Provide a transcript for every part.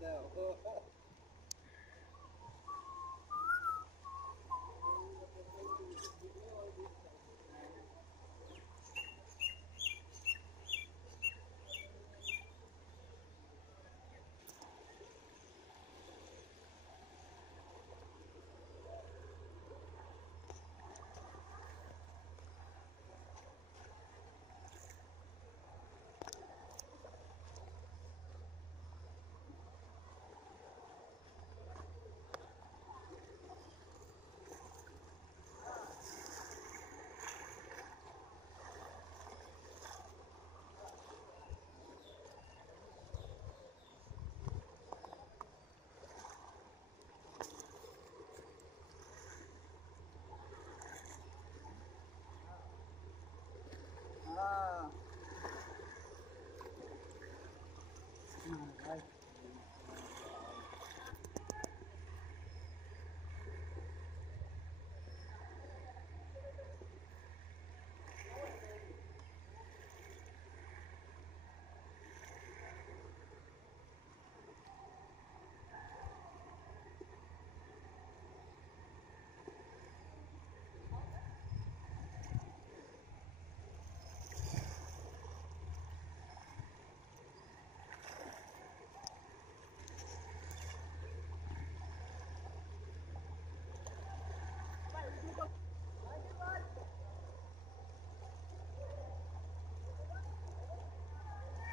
though.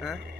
嗯。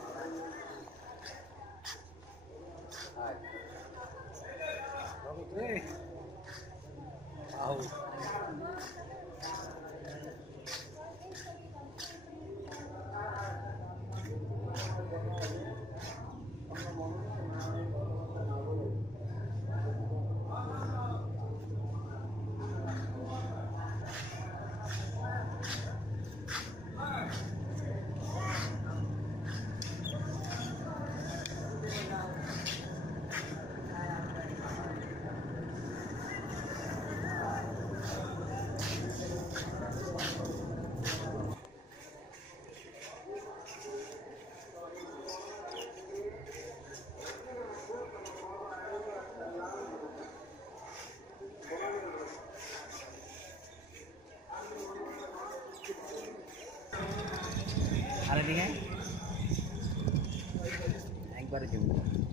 दिखाएँ एक बार जूम